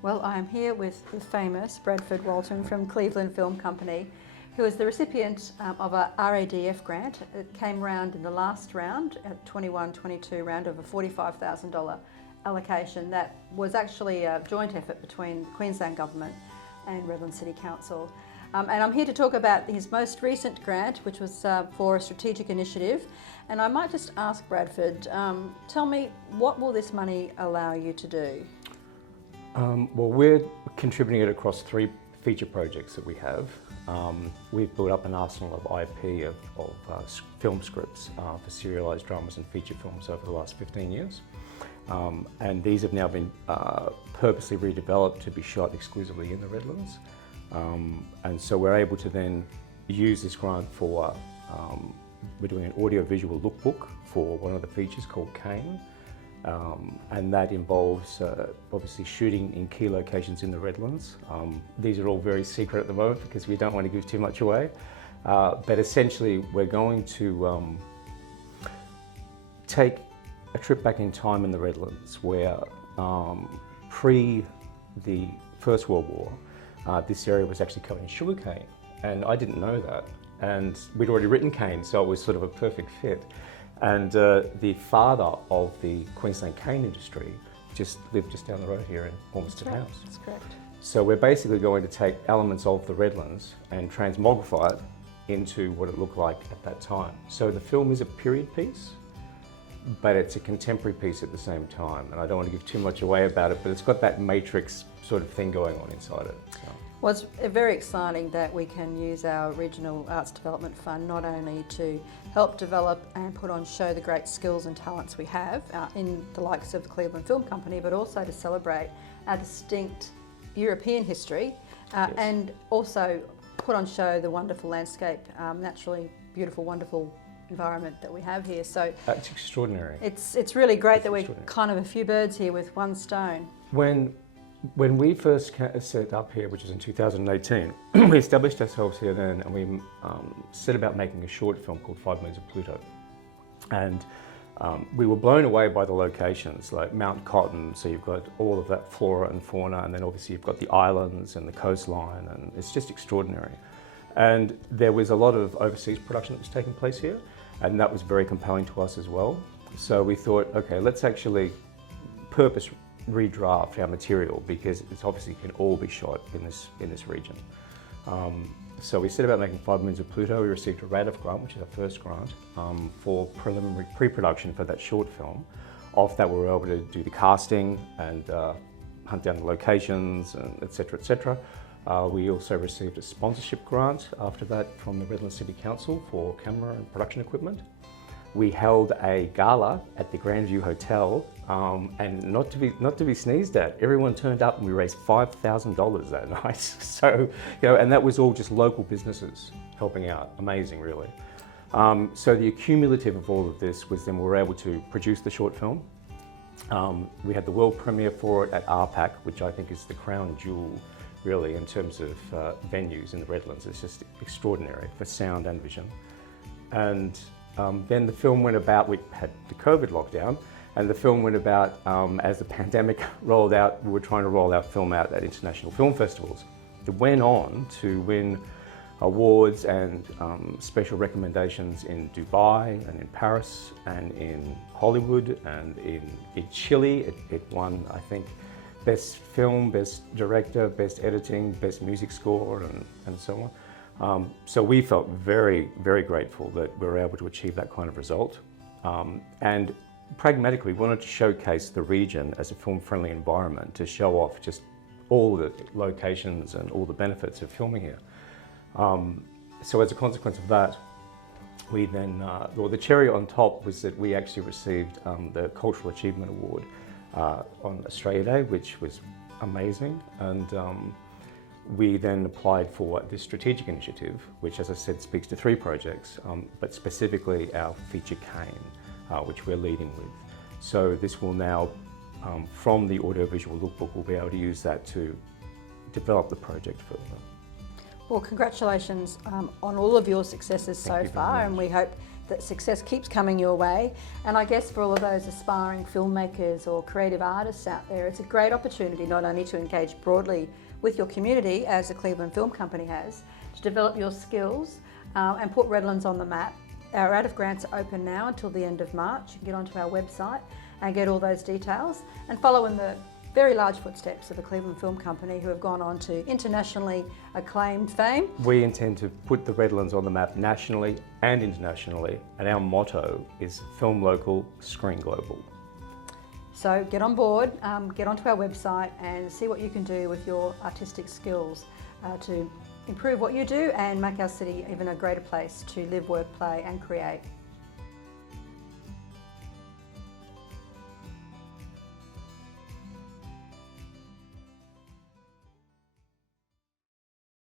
Well, I am here with the famous Bradford Walton from Cleveland Film Company, who is the recipient of a RADF grant. It came round in the last round, at 21-22 round of a $45,000 allocation. That was actually a joint effort between the Queensland Government and Redland City Council. And I'm here to talk about his most recent grant, which was for a strategic initiative. And I might just ask Bradford, tell me, what will this money allow you to do? Well, we're contributing it across 3 feature projects that we have. We've built up an arsenal of IP of film scripts for serialised dramas and feature films over the last 15 years. And these have now been purposely redeveloped to be shot exclusively in the Redlands. And so we're able to then use this grant for, we're doing an audio-visual lookbook for one of the features called Cane. And that involves obviously shooting in key locations in the Redlands. These are all very secret at the moment because we don't want to give too much away. But essentially we're going to take a trip back in time in the Redlands where pre the First World War, this area was actually covered in sugarcane. And I didn't know that. And we'd already written cane, so it was sort of a perfect fit. And the father of the Queensland cane industry lived just down the road here in Ormiston House. That's correct. So we're basically going to take elements of the Redlands and transmogrify it into what it looked like at that time. So the film is a period piece, but it's a contemporary piece at the same time. And I don't want to give too much away about it, but it's got that matrix sort of thing going on inside it. So. Well, it's very exciting that we can use our Regional Arts Development Fund not only to help develop and put on show the great skills and talents we have in the likes of the Cleveland Film Company, but also to celebrate our distinct European history Yes. and also put on show the wonderful landscape, naturally beautiful, wonderful environment that we have here. So That's extraordinary. it's really great that we're kind of a few birds here with one stone. When we first set up here, which was in 2018, we established ourselves here then and we set about making a short film called 5 Moons of Pluto. And we were blown away by the locations, like Mount Cotton, so you've got all of that flora and fauna, and then obviously you've got the islands and the coastline, and it's just extraordinary. And there was a lot of overseas production that was taking place here, and that was very compelling to us as well. So we thought, okay, let's actually redraft our material because it's obviously can all be shot in this region. So we set about making 5 Moons of Pluto. We received a RADF grant, which is our first grant, for preliminary pre-production for that short film. Off that we were able to do the casting and hunt down the locations, and et cetera, et cetera. We also received a sponsorship grant after that from the Redland City Council for camera and production equipment. We held a gala at the Grandview Hotel, and not to be sneezed at, everyone turned up and we raised $5,000 that night. So, and that was all just local businesses helping out. Amazing, really. So the accumulative of all of this was then we were able to produce the short film. We had the world premiere for it at RPAC, which I think is the crown jewel, really, in terms of venues in the Redlands. It's just extraordinary for sound and vision. And then the film went about, we had the COVID lockdown, and the film went about, as the pandemic rolled out, we were trying to roll our film out at international film festivals. It went on to win awards and special recommendations in Dubai and in Paris and in Hollywood and in Chile. It won, I think, Best Film, Best Director, Best Editing, Best Music Score, and so on. So we felt very, very grateful that we were able to achieve that kind of result. And pragmatically, we wanted to showcase the region as a film-friendly environment to show off just all the locations and all the benefits of filming here. So as a consequence of that, we then, well, the cherry on top was that we actually received the Cultural Achievement Award on Australia Day, which was amazing. And we then applied for this strategic initiative, which, as I said, speaks to 3 projects, but specifically our feature Cane, which we're leading with. So this will now, from the audiovisual lookbook, we'll be able to use that to develop the project further. Well, congratulations on all of your successes so far, and we hope that success keeps coming your way. And I guess for all of those aspiring filmmakers or creative artists out there, it's a great opportunity not only to engage broadly with your community, as the Cleveland Film Company has, to develop your skills and put Redlands on the map. Our out of grants are open now until the end of March. You can get onto our website and get all those details and follow in the very large footsteps of the Cleveland Film Company, who have gone on to internationally acclaimed fame. We intend to put the Redlands on the map nationally and internationally, and our motto is film local, screen global. So get on board, get onto our website and see what you can do with your artistic skills to improve what you do and make our city even a greater place to live, work, play and create.